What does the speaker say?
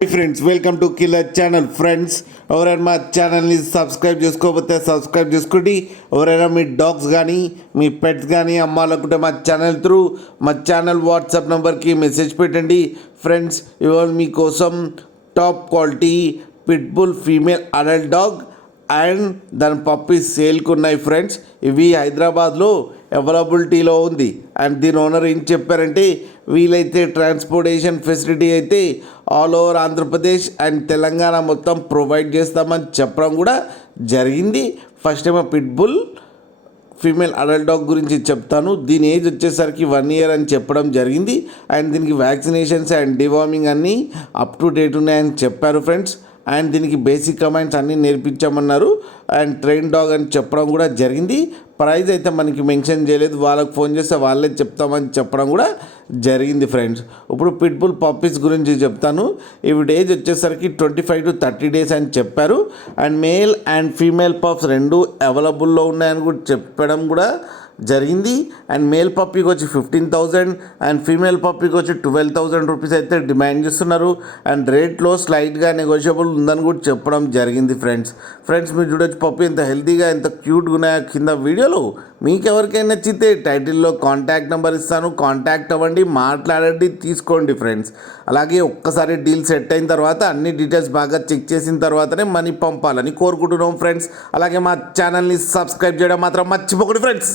Hi friends, welcome to killer channel. Friends, ఎవరైనా మా ఛానల్ని సబ్స్క్రైబ్ చేసుకోకపోతే సబ్స్క్రైబ్ చేసుకోండి. ఎవరైనా మీ డాగ్స్ కానీ మీ పెట్స్ కానీ అమ్మాలనుకుంటే మా ఛానల్ వాట్సాప్ నెంబర్కి మెసేజ్ పెట్టండి. ఫ్రెండ్స్, ఇవాళ మీకోసం top quality pitbull female adult dog and దాని పప్పీ సేల్కి ఉన్నాయి. ఫ్రెండ్స్, ఇవి హైదరాబాద్లో అవైలబిలిటీలో ఉంది. అండ్ దీని ఓనర్ ఏం చెప్పారంటే, వీలైతే ట్రాన్స్పోర్టేషన్ ఫెసిలిటీ అయితే all over Andhra Pradesh and Telangana మొత్తం ప్రొవైడ్ చేస్తామని చెప్పడం కూడా జరిగింది. ఫస్ట్ ఏమో పిట్బుల్ ఫీమేల్ అడల్ట్ డాగ్ గురించి చెప్తాను. దీని ఏజ్ వచ్చేసరికి 1 year అని చెప్పడం జరిగింది. అండ్ దీనికి వ్యాక్సినేషన్స్ అండ్ డివార్మింగ్ అన్నీ అప్ టు డేట్ ఉన్నాయని చెప్పారు. ఫ్రెండ్స్, అండ్ దీనికి బేసిక్ కమాండ్స్ అన్నీ నేర్పించామన్నారు. అండ్ ట్రైన్ డాగ్ అని చెప్పడం కూడా జరిగింది. ప్రైజ్ అయితే మనకి మెన్షన్ చేయలేదు, వాళ్ళకి ఫోన్ చేస్తే వాళ్ళే చెప్తామని చెప్పడం కూడా జరిగింది. ఫ్రెండ్స్, ఇప్పుడు పిట్బుల్ పప్పీస్ గురించి చెప్తాను. ఇవి ఏజ్ వచ్చేసరికి 25 to 30 days అని చెప్పారు. And male and female pups రెండు అవైలబుల్లో ఉన్నాయని కూడా చెప్పడం కూడా జరిగింది. అండ్ మేల్ పప్పీకి వచ్చి 15,000 అండ్ ఫీమేల్ పప్పీకి వచ్చి 12,000 రూపీస్ అయితే డిమాండ్ చేస్తున్నారు. అండ్ రేట్లో స్లైట్గా నెగోషియబుల్ ఉందని కూడా చెప్పడం జరిగింది. ఫ్రెండ్స్ మీరు చూడొచ్చు పప్పీ ఎంత హెల్తీగా ఎంత క్యూట్గా ఉన్నాయో కింద వీడియోలో. మీకు ఎవరికైనా నచ్చితే టైటిల్లో కాంటాక్ట్ నెంబర్ ఇస్తాను, కాంటాక్ట్ అవ్వండి, మాట్లాడండి, తీసుకోండి. ఫ్రెండ్స్, అలాగే ఒక్కసారి డీల్ సెట్ అయిన తర్వాత అన్ని డీటెయిల్స్ బాగా చెక్ చేసిన తర్వాతనే మనీ పంపాలని కోరుకుంటున్నాం. ఫ్రెండ్స్, అలాగే మా ఛానల్ని సబ్స్క్రైబ్ చేయడం మాత్రం మర్చిపోకండి. ఫ్రెండ్స్.